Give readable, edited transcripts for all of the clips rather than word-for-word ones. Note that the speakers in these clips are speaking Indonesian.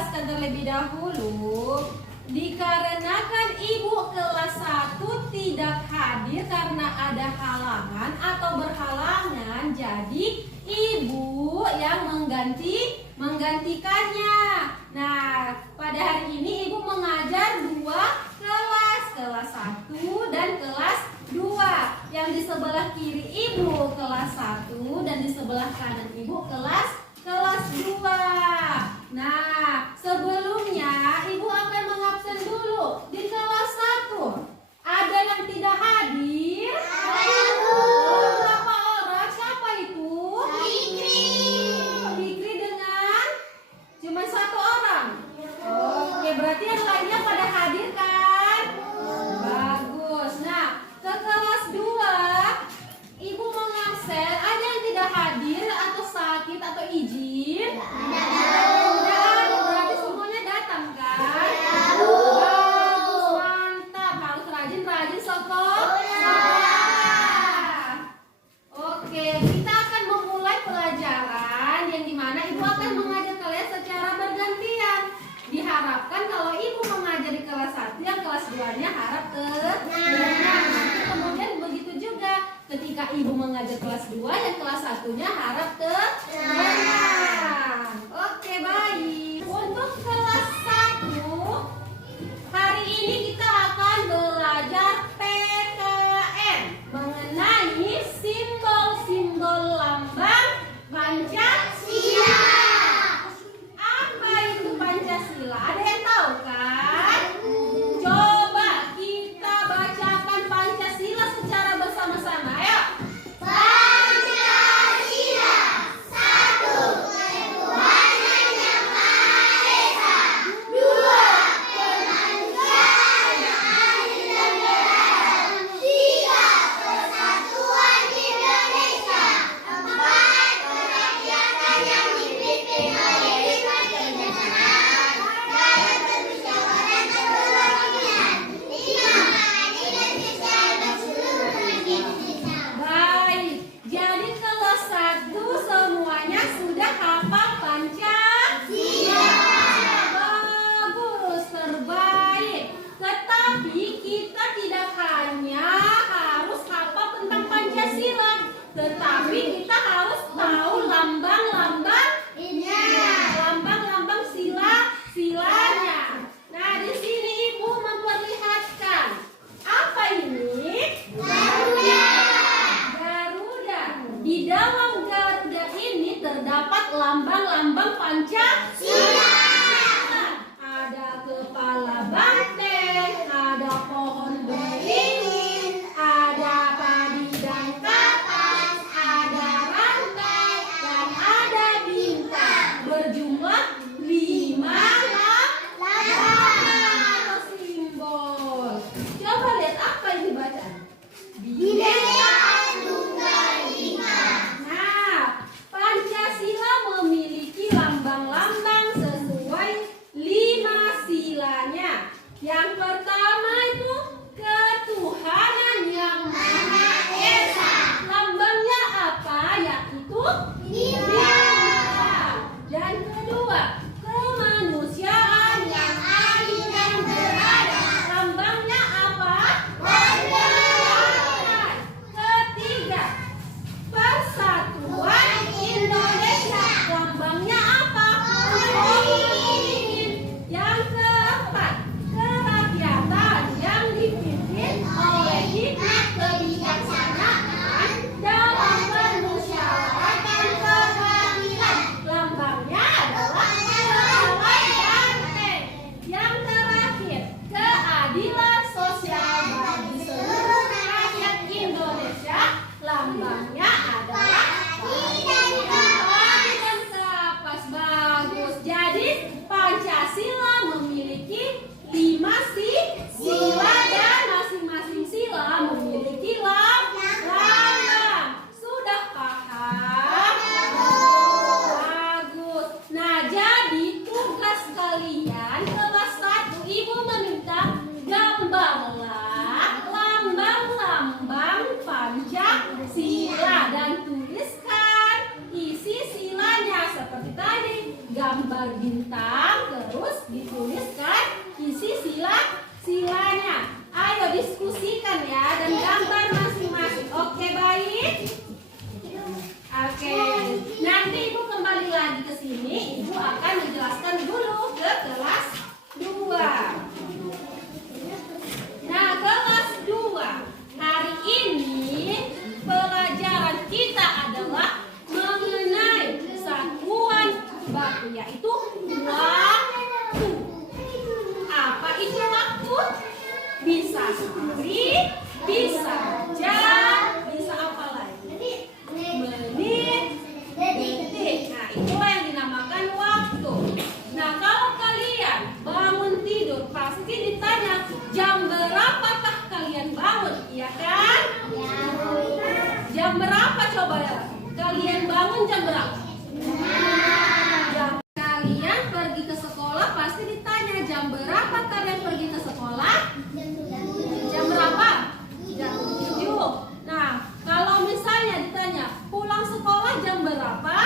jelaskan terlebih dahulu. Dikarenakan ibu kelas 1 tidak hadir karena ada halangan atau berhalangan, jadi ibu yang menggantikannya. Nah, pada hari ini ibu mengajar 2 kelas, kelas 1 dan kelas 2. Yang di sebelah kiri ibu kelas 1 dan di sebelah kanan ibu kelas 2. Nah, sebelumnya ibu akan mengabsen dulu di kelas 1. Ada yang tidak hadir? Ada, Bu. Berapa orang? Siapa itu? Fikri dengan cuma 1 orang. Oke, berarti yang lainnya pada hadir kan? Bagus. Nah, ke kelas 2 ibu mengabsen. Ada yang tidak hadir atau sakit atau izin? Tidak ada, berarti semuanya datang kan? Bagus, mantap. Harus rajin-rajin sekolah. Oke, kita akan memulai pelajaran yang dimana ibu akan mengajar kalian secara bergantian. Diharapkan kalau ibu mengajar di kelas 1, yang kelas 2-nya harap tenang. Nanti kemudian begitu juga ketika ibu mengajar kelas 2, yang kelas 1-nya harap tenang. Oke, baik. Untuk kelas 1, hari ini kita akan belajar PKN mengenai simbol-simbol lambang Pancasila. Apa itu Pancasila? Ada yang tahu kan? Coba kita bacakan Pancasila secara bersama-sama. Ayo. Pancasila. ya. Kalian bangun jam berapa? Jam kalian pergi ke sekolah pasti ditanya jam berapa kalian pergi ke sekolah? Jam berapa? Jam 7. Nah, kalau misalnya ditanya pulang sekolah jam berapa?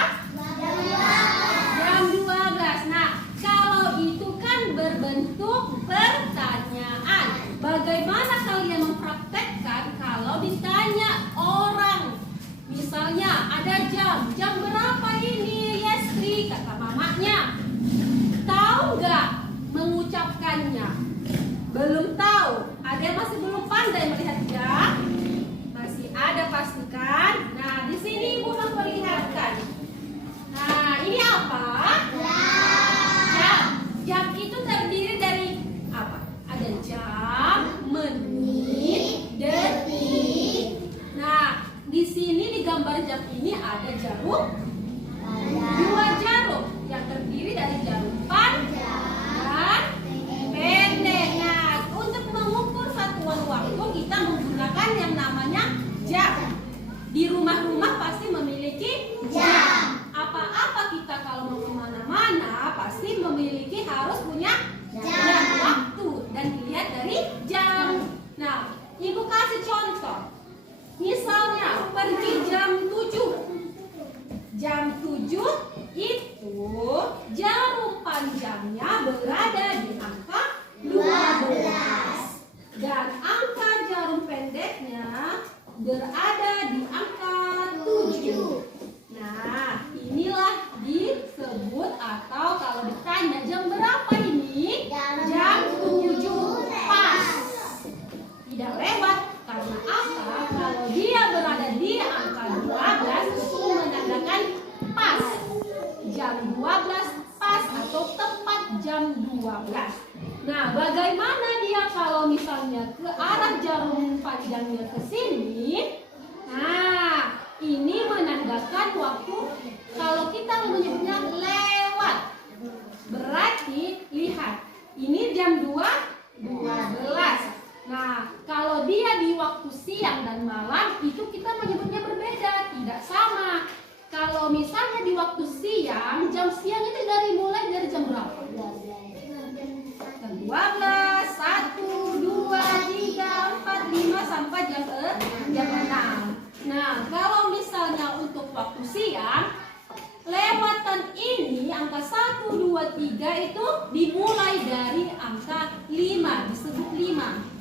Jam 12. Nah, kalau itu kan berbentuk pertanyaan. Bagaimana kalian mempraktekkan kalau ditanya orang? Misalnya ada jam berapa ini Yesri? Kata mamanya. Tahu nggak mengucapkannya? Belum tahu. Ada yang masih belum pandai melihat jam? Masih ada pastikan. Nah, di sini Ibu memperlihatkan. Nah, ini apa? Jam. Jam itu terdiri dari apa? Ada jam, menit, detik. Nah, di sini di gambar jam ini ada jarum. Dua jarum yang terdiri dari jarum panjang dan pendek. Nah, untuk mengukur satuan waktu kita menggunakan yang namanya jam. Di rumah-rumah pasti memiliki jam. Apa-apa kita kalau mau kemana-mana pasti memiliki harus punya jam waktu dan dilihat dari jam. Nah, Ibu kasih contoh. Misalnya pergi jam 7. Jam 7 itu jarum panjangnya berada di angka 12 dan angka jarum pendeknya berada di angka 7. Nah, inilah disebut atau kalau ditanya jam berapa ini? Jam 7 pas. Tidak lewat. Karena apa? Kalau dia berada di angka 12 itu menandakan pas. Jam 12 pas atau tepat jam 12. Nah, bagaimana dia kalau misalnya ke arah jarum panjangnya ke sini? Nah, ini menandakan waktu kalau kita menyebutnya lewat. Berarti lihat, ini jam 12. Nah, kalau dia di waktu siang dan malam itu kita menyebutnya berbeda, tidak sama. Kalau misalnya di waktu siang, jam siang itu mulai dari jam berapa? Jam 12, 1, 2, 3, 4, 5 sampai jam 6. Nah, kalau misalnya untuk waktu siang, lewatan ini angka 1, 2, 3 itu dimulai dari angka 5, disebut 5.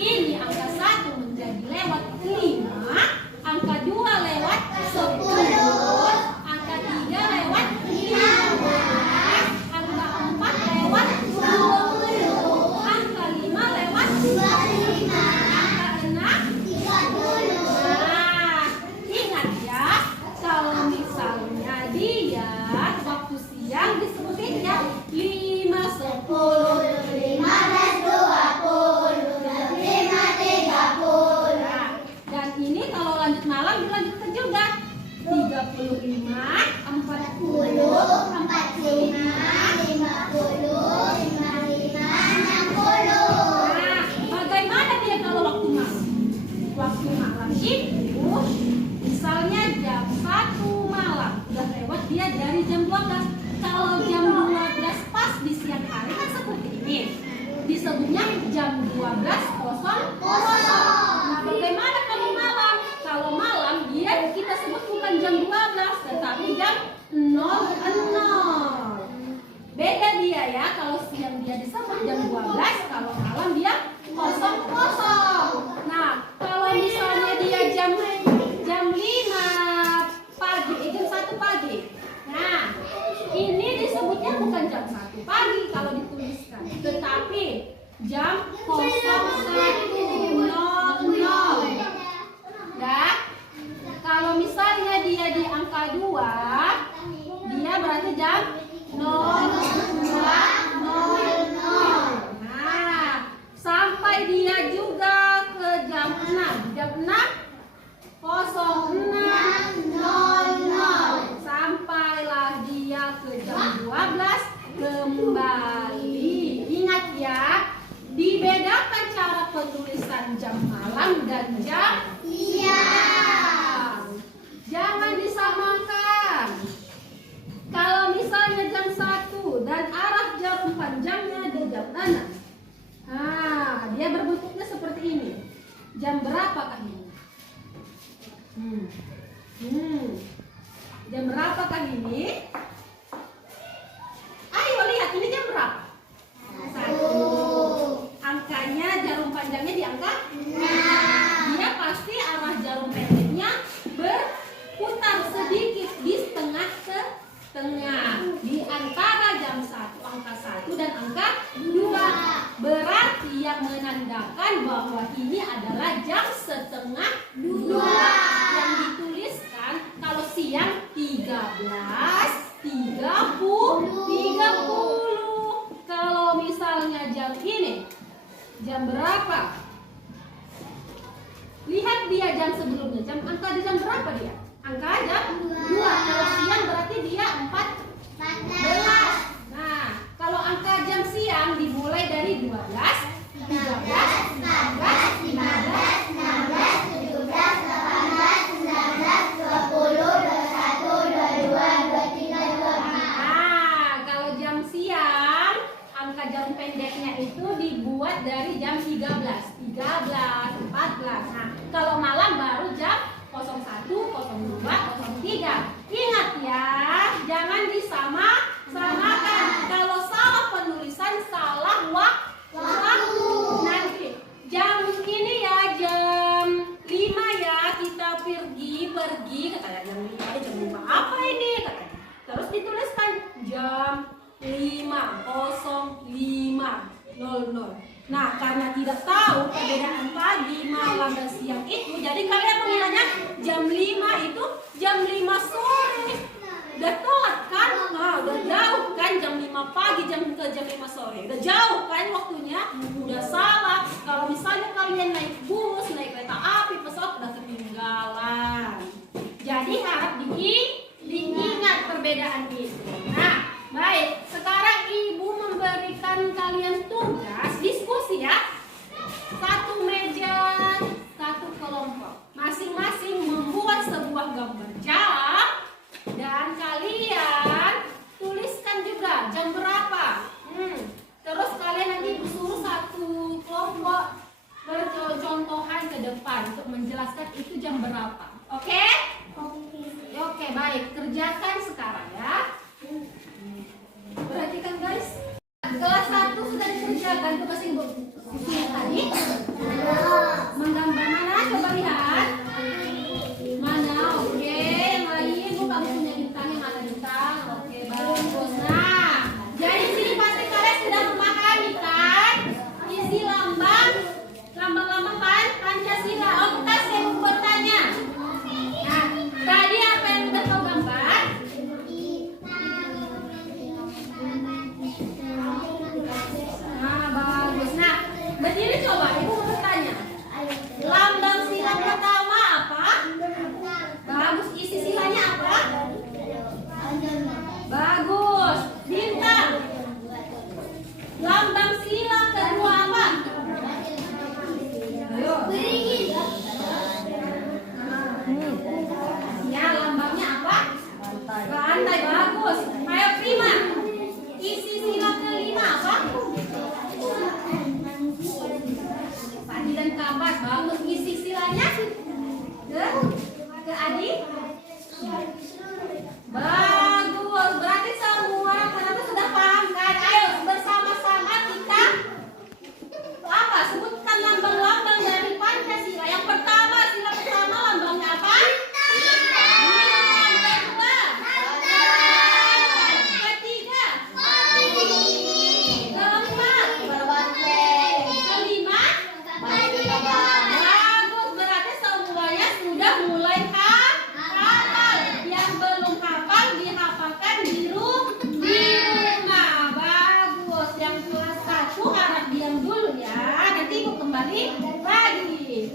Ini angka 1 menjadi lewat 5, angka 2 lewat 10, angka 3 lewat 15, angka 4 lewat 20, angka 5 lewat 25, angka 6 30. Nah, ingat ya, kalau misalnya dia waktu siang disebutin ya 5, 10, 15, 20. Lanjut malam dilanjutkan juga 35, 40, 45, 50, 55, 60. Nah, bagaimana dia kalau waktu malam? Waktu malam itu misalnya jam 1 malam udah lewat dia dari jam 12. Kalau jam 12 pas di siang hari kan seperti ini. Disebutnya jam 12.00. Nah, bagaimana kalau malam? Kalau malam dia kita sebut bukan jam 12 tetapi jam 00. Beda dia ya, kalau siang dia disebut jam 12, kalau malam dia 00. Nah, kalau misalnya dia jam 5 pagi, jam 1 pagi. Nah, ini disebutnya bukan jam 1 pagi kalau dituliskan, tetapi jam 01.00. Nah, kalau misalnya dia di angka 2, dia berarti jam 02.00. Nah, sampai dia juga ke jam 6. Jam 06.00. Sampailah dia ke jam 12 kembali. Ingat ya, dibedakan cara penulisan jam malam dan jam siang. Jangan Mana? Dia berbentuknya seperti ini. Jam berapakah ini? Jam berapakah ini? Ayo lihat, ini jam berapa? 1. Angkanya, jarum panjangnya di angka 6. Dia pasti arah jarum pendeknya berputar sedikit di setengah ke tengah, di antara jam 1, angka 1 dan angka 2. Berarti yang menandakan bahwa ini adalah jam setengah 2. Yang dituliskan kalau siang 13:30. Kalau misalnya jam ini, jam berapa? Lihat dia jam sebelumnya, angka di jam berapa dia? Angka jam 2. Kalau siang berarti dia 14. Nah, kalau angka jam siang dimulai dari 12, 13, 14, 15, 16, 17, 18, 19, 20, 21, 22, 23, 24. Nah, kalau jam siang angka jarum pendeknya itu dibuat dari jam 13, 14. Nah, kalau malam baru jam 01, 02, 03. Ingat ya, jangan disamakan. Kalau salah penulisan, salah waktu. Nanti jam ini ya, jam 5 ya, kita pergi katanya jam 5 apa ini katanya. Terus dituliskan jam 5:05:00. Nah, karena tidak tahu perbedaan pagi, malam, dan siang itu, jadi kalian mengiranya jam 5 itu jam 5 sore. Udah telat kan? Nah, udah jauh kan, jam 5 pagi jam 5 sore. Udah jauh kan waktunya? Udah salah. Kalau misalnya kalian naik bus, naik kereta api, pesawat, udah ketinggalan. Jadi harap diingat perbedaan itu. Nah, baik. Sekarang Ibu memberikan kalian tugas diskusi ya. 1 meja, 1 kelompok. Masing-masing membuat sebuah gambar jam dan kalian tuliskan juga jam berapa. Terus kalian nanti suruh 1 kelompok bercontohan ke depan untuk menjelaskan itu jam berapa. Oke? Oke, baik. Kerjakan sekarang ya. Perhatikan guys. Kelas 1 sudah dikerjakan tugas Ibu tadi. Menggambar mana? Coba lihat. Mana? Oke, yang lain Bu, kamu punya bintangnya, mana bintang? Oke, bagus. Nah, jadi sini pasti kalian sudah memahami kan? Isi lambang kan Pancasila. Oh, kita saya mau bertanya. Nah, tadi apa yang udah kau gambar? Nah, bagus. Nah, berdiri coba, Ibu mau bertanya. Lambang sila pertama apa? Bagus. Isi silanya apa? Bagus. Bintang. Lambang sila kedua apa? Ayo. Ya, lambangnya apa? Lantai. Bagus. Ayo Prima. Isi sila kelima apa? Padi dan kapas. Bagus. Isi silanya ke Adi. Bagus. Berarti semua anak-anak sudah paham kan? Ayo bersama-sama kita apa? Sebutkan lambang-lambang dari Pancasila. Yang pertama, sila pertama lambangnya apa? Kedua. Ketiga. Keempat. Kelima. Bagus. Berarti semuanya sudah mulai hafal. Yang belum hafal dihafalkan di rumah. Bagus. Yang kelas 1 harap diam dulu ya. Nanti Ibu kembali lagi.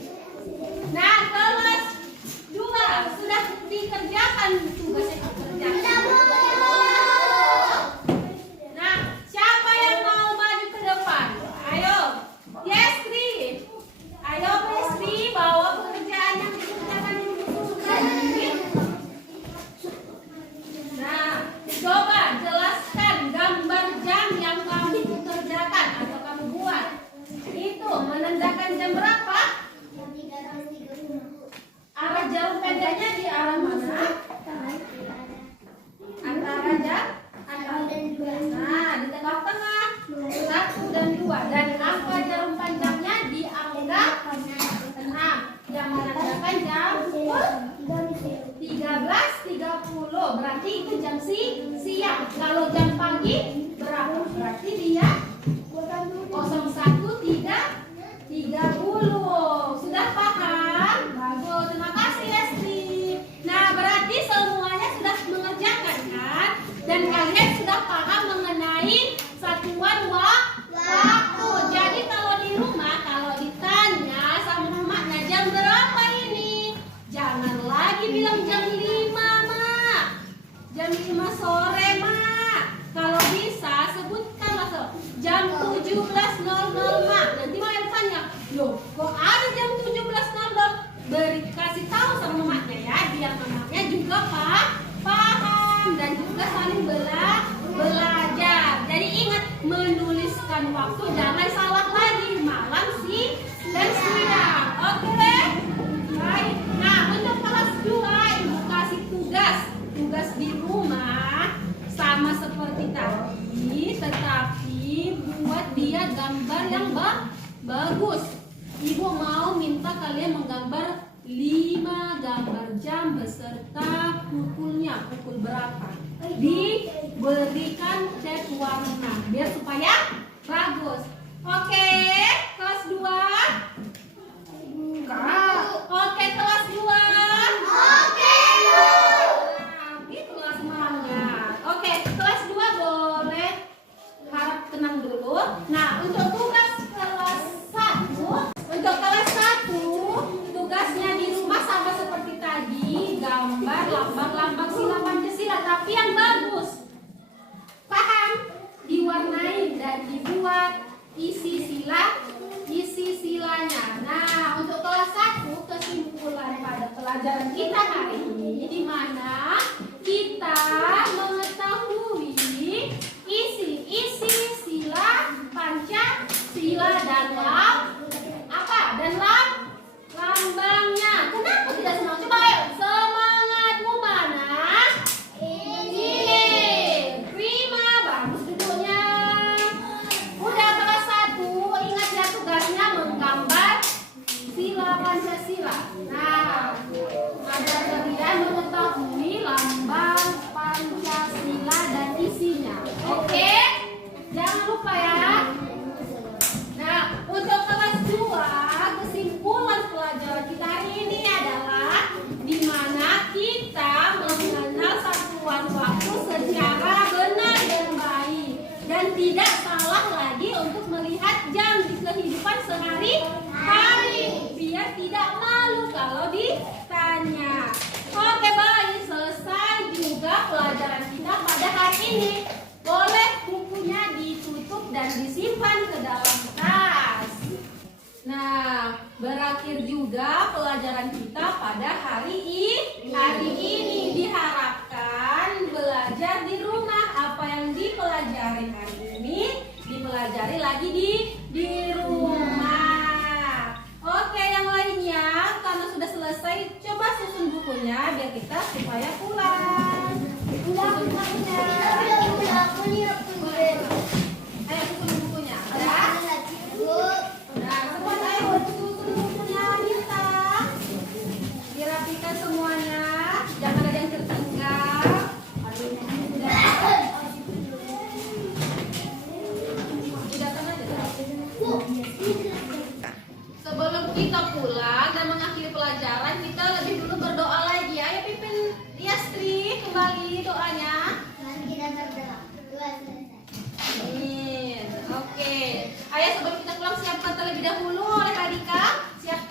Nah, kelas 2 sudah dikerjakan tugas yang dikerjakan. Nah, siapa yang mau maju ke depan? Ayo, Yesri. Ayo, Yesri, bawa pekerjaan yang dikerjakan dulu tadi. Nah, coba jelaskan gambar jam yang kami kerjakan atau 17.00 Mak. Nanti Mak yang tanya, loh kok ada jam 17.00? Beri kasih tahu sama mamanya ya, biar mamanya juga paham dan juga saling belajar. Jadi ingat menuliskan waktu, jangan salah lagi, malam sih dan siang. Oke? Baik. Nah, untuk kelas 2 Ibu kasih tugas di rumah sama seperti tadi, tetapi buat dia gambar yang bagus. Ibu mau minta kalian menggambar 5 gambar jam beserta pukulnya, pukul berapa. Diberikan cat warna biar supaya bagus. Oke, kelas 2. Oke, kelas 2. Oke, nah, itulah semangat. Oke, kelas 2 boleh harap tenang dulu. Nah, untuk tugas kelas 1, tugasnya di rumah sama seperti tadi, gambar lambang-lambang sila Pancasila, tapi yang bagus. Paham? Diwarnai dan dibuat isi silanya. Nah, untuk kelas 1 kesimpulan pada pelajaran kita hari ini, di mana kita mengetahui isi sila Pancasila dan lambangnya. Kenapa tidak semangat? Coba ayo, semangatmu mana? Ini. Prima, bagus duduknya. Udah kelas 1, ingat ya tugasnya menggambar sila Pancasila. Nah, ada kalian mengetahui lambang Pancasila dan isinya. Oke? Jangan lupa ya. Nah, untuk kelas 2, kesimpulan pelajaran kita hari ini adalah di mana kita mengenal satuan waktu secara benar dan baik, dan tidak salah lagi untuk melihat jam di kehidupan sehari-hari, biar tidak malu kalau ditanya. Oke, baik, selesai juga pelajaran kita pada hari ini. Boleh bukunya ditutup dan disimpan ke dalam tas. Nah, berakhir juga pelajaran kita pada hari ini. Diharapkan belajar di rumah. Apa yang dipelajari hari ini dipelajari lagi di rumah. Oke, yang lainnya karena sudah selesai, coba susun bukunya biar kita supaya pulang. Susun bukunya. Ayo susun bukunya. Nah, semuanya ayo susun bukunya, Nita. Dirapikan semuanya, jangan ada yang tertinggal. Tidakkan aja. Sebelum kita pulang dan mengakhiri pelajaran, kita lebih dulu berdoa lagi. Ayo pimpin Yastri kembali doanya. Amin. Oke. Ayo sebelum kita pulang siapkan terlebih dahulu oleh Radika. Siapkan